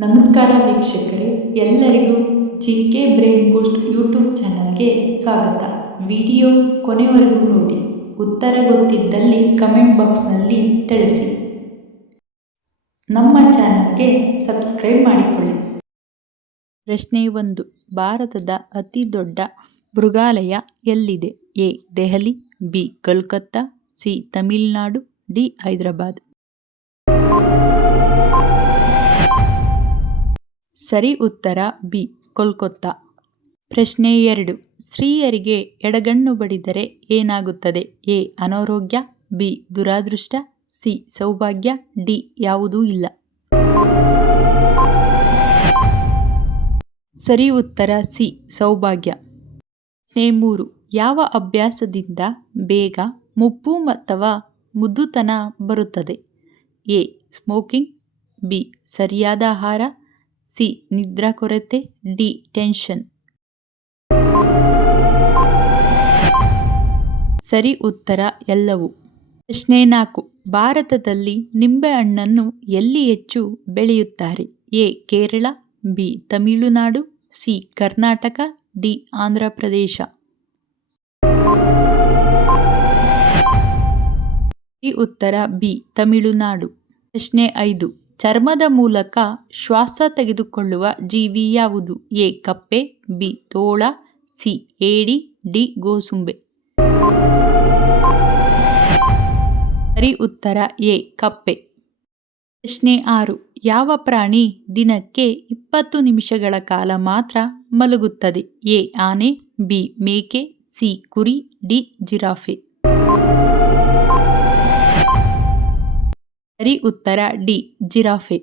ನಮಸ್ಕಾರ ವೀಕ್ಷಕರೇ, ಎಲ್ಲರಿಗೂ ಜಿಕೆ ಬ್ರೈನ್ ಬೂಸ್ಟ್ ಯೂಟ್ಯೂಬ್ ಚಾನಲ್ಗೆ ಸ್ವಾಗತ. ವಿಡಿಯೋ ಕೊನೆವರೆಗೂ ನೋಡಿ. ಉತ್ತರ ಗೊತ್ತಿದ್ದಲ್ಲಿ ಕಮೆಂಟ್ ಬಾಕ್ಸ್ನಲ್ಲಿ ತಿಳಿಸಿ. ನಮ್ಮ ಚಾನಲ್ಗೆ ಸಬ್ಸ್ಕ್ರೈಬ್ ಮಾಡಿಕೊಳ್ಳಿ. ಪ್ರಶ್ನೆ 1. ಭಾರತದ ಅತಿ ದೊಡ್ಡ ಮೃಗಾಲಯ ಎಲ್ಲಿದೆ? A. Delhi, B. Kolkata, C. Tamil Nadu, D. Hyderabad. ಸರಿ ಉತ್ತರ ಬಿ. ಕೋಲ್ಕತ್ತಾ. ಪ್ರಶ್ನೆ 2. ಸ್ತ್ರೀಯರಿಗೆ ಎಡಗಣ್ಣು ಬಡಿದರೆ ಏನಾಗುತ್ತದೆ? ಎ. ಅನಾರೋಗ್ಯ, ಬಿ. ದುರಾದೃಷ್ಟ, ಸಿ. ಸೌಭಾಗ್ಯ, ಡಿ. ಯಾವುದೂ ಇಲ್ಲ. ಸರಿ ಉತ್ತರ ಸಿ. ಸೌಭಾಗ್ಯ. ಪ್ರಶ್ನೆ 3. ಯಾವ ಅಭ್ಯಾಸದಿಂದ ಬೇಗ ಮುಪ್ಪು ಅಥವಾ ಮುದುತನ ಬರುತ್ತದೆ? ಎ. Smoking, B. ಸರಿಯಾದ ಆಹಾರ, ಸಿ. ನಿದ್ರಾ ಕೊರತೆ, ಡಿ. ಟೆನ್ಷನ್. ಸರಿ ಉತ್ತರ ಎಲ್ಲವೂ. ಪ್ರಶ್ನೆ 4. ಭಾರತದಲ್ಲಿ ನಿಂಬೆಹಣ್ಣನ್ನು ಎಲ್ಲಿ ಹೆಚ್ಚು ಬೆಳೆಯುತ್ತಾರೆ? A. Kerala, B. Tamil Nadu, C. Karnataka, D. Andhra Pradesh. ಸರಿ ಉತ್ತರ ಬಿ. ತಮಿಳುನಾಡು. ಪ್ರಶ್ನೆ 5. ಚರ್ಮದ ಮೂಲಕ ಶ್ವಾಸ ತೆಗೆದುಕೊಳ್ಳುವ ಜೀವಿ ಯಾವುದು? ಎ. ಕಪ್ಪೆ, ಬಿ. ತೋಳ, ಸಿ. ಏಡಿ, ಡಿ. ಗೋಸುಂಬೆ. ಸರಿ ಉತ್ತರ ಎ. ಕಪ್ಪೆ. ಪ್ರಶ್ನೆ 6. ಯಾವ ಪ್ರಾಣಿ ದಿನಕ್ಕೆ 20 ನಿಮಿಷಗಳ ಕಾಲ ಮಾತ್ರ ಮಲಗುತ್ತದೆ? ಎ. ಆನೆ, ಬಿ. ಮೇಕೆ, ಸಿ. ಕುರಿ, ಡಿ. ಜಿರಾಫೆ. ಸರಿ ಉತ್ತರ ಡಿ. ಜಿರಾಫೆ.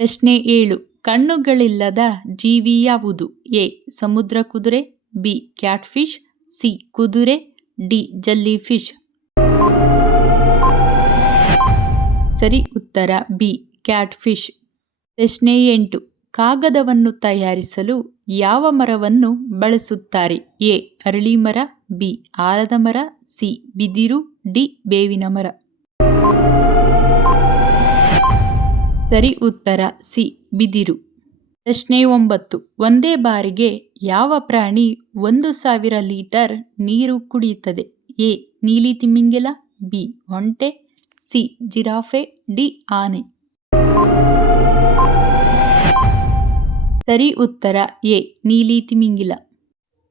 ಪ್ರಶ್ನೆ 7. ಕಣ್ಣುಗಳಿಲ್ಲದ ಜೀವಿ ಯಾವುದು? ಎ. ಸಮುದ್ರ ಕುದುರೆ, ಬಿ. Catfish, C. ಕುದುರೆ, ಡಿ. Jelly fish. ಸರಿ ಉತ್ತರ ಬಿ. ಕ್ಯಾಟ್ಫಿಶ್. ಪ್ರಶ್ನೆ 8. ಕಾಗದವನ್ನು ತಯಾರಿಸಲು ಯಾವ ಮರವನ್ನು ಬಳಸುತ್ತಾರೆ? ಎ. ಅರಳಿ ಮರ, ಬಿ. ಆಲದ ಮರ, ಸಿ. ಬಿದಿರು, ಡಿ. ಬೇವಿನ ಮರ. ಸರಿ ಉತ್ತರ ಸಿ. ಬಿದಿರು. ಪ್ರಶ್ನೆ 9. ಒಂದೇ ಬಾರಿಗೆ ಯಾವ ಪ್ರಾಣಿ 1,000 ಲೀಟರ್ ನೀರು ಕುಡಿಯುತ್ತದೆ? ಎ. ನೀಲಿ ತಿಮಿಂಗಿಲ, ಬಿ. ಒಂಟೆ, ಸಿ. Giraffe, D. ಆನೆ. ಸರಿ ಉತ್ತರ ಎ. ನೀಲಿ ತಿಮಿಂಗಿಲ.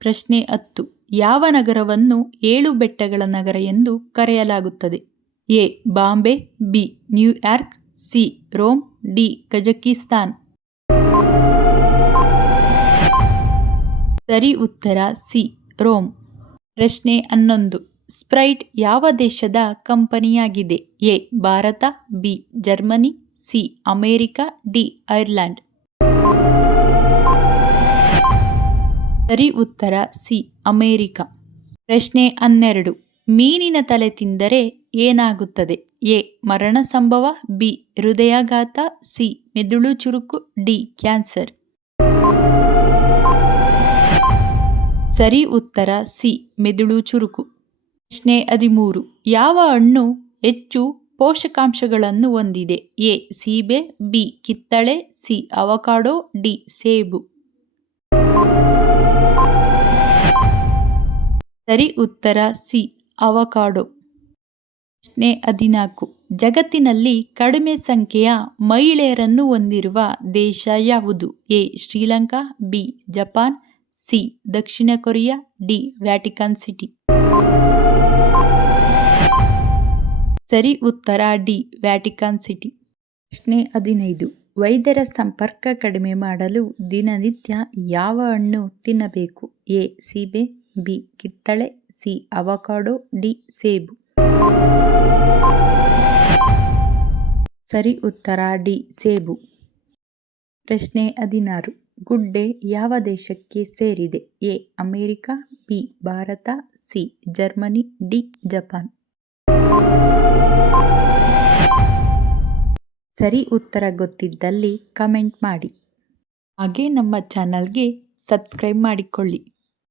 ಪ್ರಶ್ನೆ 10. ಯಾವ ನಗರವನ್ನು 7 ಬೆಟ್ಟಗಳ ನಗರ ಎಂದು ಕರೆಯಲಾಗುತ್ತದೆ? A. Bombay, B. New York, C. Rome, D. Kazakhstan. ಸರಿ ಉತ್ತರ ಸಿ. ರೋಮ್. ಪ್ರಶ್ನೆ 11. ಸ್ಪ್ರೈಟ್ ಯಾವ ದೇಶದ ಕಂಪನಿಯಾಗಿದೆ? A. Bharat, B. Germany, C. America, D. Ireland. ಸರಿ ಉತ್ತರ ಸಿ. ಅಮೆರಿಕ. ಪ್ರಶ್ನೆ 12. ಮೀನಿನ ತಲೆ ತಿಂದರೆ ಏನಾಗುತ್ತದೆ? ಎ. ಮರಣ ಸಂಭವ, ಬಿ. ಹೃದಯಾಘಾತ, ಸಿ. ಮೆದುಳು ಚುರುಕು, ಡಿ. ಕ್ಯಾನ್ಸರ್. ಸರಿ ಉತ್ತರ ಸಿ. ಮೆದುಳು ಚುರುಕು. ಪ್ರಶ್ನೆ 13. ಯಾವ ಹಣ್ಣು ಹೆಚ್ಚು ಪೋಷಕಾಂಶಗಳನ್ನು ಹೊಂದಿದೆ? ಎ. ಸೀಬೆ, ಬಿ. ಕಿತ್ತಳೆ, ಸಿ. Avocado, D. ಸೇಬು. ಸರಿ ಉತ್ತರ ಸಿ. ಅವಕಾಡೊ. ಪ್ರಶ್ನೆ 14. ಜಗತ್ತಿನಲ್ಲಿ ಕಡಿಮೆ ಸಂಖ್ಯೆಯ ಮಹಿಳೆಯರನ್ನು ಹೊಂದಿರುವ ದೇಶ ಯಾವುದು? A. Sri Lanka, B. Japan, C. Dakshina Korea, D. Vatican city. ಸರಿ ಉತ್ತರ ಡಿ. Vatican city. ಪ್ರಶ್ನೆ 15. ವೈದ್ಯರ ಸಂಪರ್ಕ ಕಡಿಮೆ ಮಾಡಲು ದಿನನಿತ್ಯ ಯಾವ ಹಣ್ಣು ತಿನ್ನಬೇಕು? ಎ. ಸೀಬೆ, ಬಿ. ಕಿತ್ತಳೆ, ಸಿ. Avocado, D. ಸೇಬು. ಸರಿ ಉತ್ತರ ಡಿ. ಸೇಬು. ಪ್ರಶ್ನೆ 16. ಗುಡ್ಡೆ ಯಾವ ದೇಶಕ್ಕೆ ಸೇರಿದೆ? A. America, B. Bharat, C. Germany, D. Japan. ಸರಿ ಉತ್ತರ ಗೊತ್ತಿದ್ದಲ್ಲಿ ಕಮೆಂಟ್ ಮಾಡಿ. ಹಾಗೆ ನಮ್ಮ ಚಾನಲ್ಗೆ ಸಬ್ಸ್ಕ್ರೈಬ್ ಮಾಡಿಕೊಳ್ಳಿ.